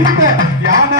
இருந்த தியான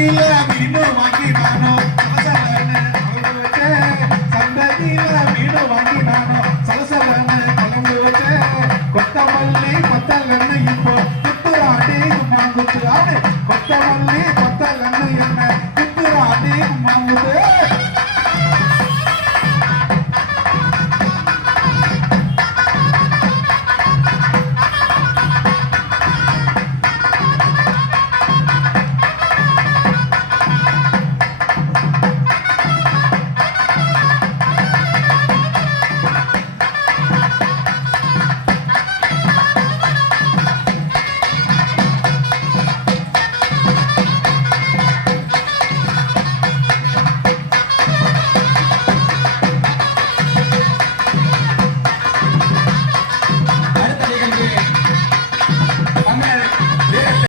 சந்ததியில மீண்டும் வாங்கி நானோ சந்ததியில மீண்டும் வாங்கி நானோ சலசலன்னு குழம்பு வச்ச. கொத்தமல்லி கொத்தலன்னு இப்போ குத்துராட்டி கும்மா குத்துராடு கொத்தமல்லி கொத்தலன்னு என்ன? குத்துராட்டி கும்மா